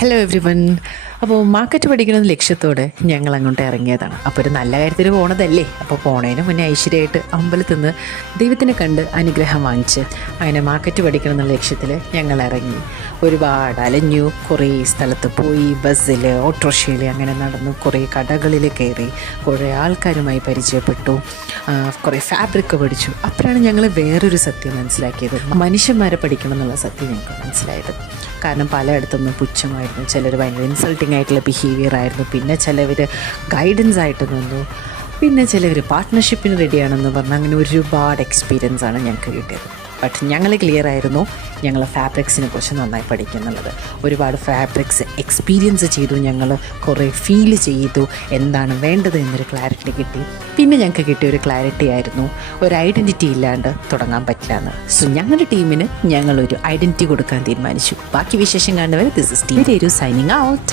Hello every one. അപ്പോൾ market പഠിക്കുന്ന ലക്ഷ്യത്തോടെ ഞങ്ങൾ അങ്ങോട്ട് ഇറങ്ങിയതാണ്. അപ്പോൾ ഒരു നല്ല കാര്യത്തിന് പോണതല്ലേ, അപ്പോൾ പോണതിന് മുന്നേ ഐശ്വര്യമായിട്ട് അമ്പലത്തിൽ നിന്ന് ദൈവത്തിനെ കണ്ട് അനുഗ്രഹം വാങ്ങിച്ച് അങ്ങനെ മാർക്കറ്റ് പഠിക്കണം എന്നുള്ള ലക്ഷ്യത്തിൽ ഞങ്ങൾ ഇറങ്ങി. ഒരുപാട് അലഞ്ഞു, കുറേ സ്ഥലത്ത് പോയി, ബസ്സിൽ, ഓട്ടോറിക്ഷയിൽ അങ്ങനെ നടന്നു, കുറേ കടകളിൽ കയറി, കുറേ ആൾക്കാരുമായി പരിചയപ്പെട്ടു, കുറേ ഫാബ്രിക് പഠിച്ചു. അപ്പോഴാണ് ഞങ്ങൾ വേറൊരു സത്യം മനസ്സിലാക്കിയത്, മനുഷ്യന്മാരെ പഠിക്കണം എന്നുള്ള സത്യം ഞങ്ങൾക്ക് മനസ്സിലായത്. കാരണം പലയിടത്തുനിന്നും പുച്ഛമായിരുന്നു, ചിലർ ഭയങ്കര ഇൻസൾട്ടിങ് ആയിട്ടുള്ള ബിഹേവിയർ ആയിരുന്നു, പിന്നെ ചിലവർ ഗൈഡൻസ് ആയിട്ട് നിന്നു, പിന്നെ ചിലവർ പാർട്ട്ണർഷിപ്പിന് റെഡിയാണെന്ന് പറഞ്ഞാൽ അങ്ങനെ ഒരുപാട് എക്സ്പീരിയൻസ് ആണ് ഞങ്ങൾക്ക് കിട്ടിയത്. ബട്ട് ഞങ്ങൾ ക്ലിയർ ആയിരുന്നു ഞങ്ങൾ ഫാബ്രിക്സിനെ കുറിച്ച് നന്നായി പഠിക്കുന്നുള്ളത്. ഒരുപാട് ഫാബ്രിക്സ് എക്സ്പീരിയൻസ് ചെയ്തു, ഞങ്ങൾ കുറേ ഫീൽ ചെയ്തു എന്താണ് വേണ്ടത് എന്നൊരു ക്ലാരിറ്റി കിട്ടി. പിന്നെ ഞങ്ങൾക്ക് കിട്ടിയ ഒരു ക്ലാരിറ്റി ആയിരുന്നു ഒരു ഐഡൻറ്റിറ്റി ഇല്ലാണ്ട് തുടങ്ങാൻ പറ്റില്ല എന്ന്. സോ ഞങ്ങളുടെ ടീമിന് ഞങ്ങളൊരു ഐഡൻറ്റിറ്റി കൊടുക്കാൻ തീരുമാനിച്ചു. ബാക്കി വിശേഷം കാണുന്നവരെ this is team signing out.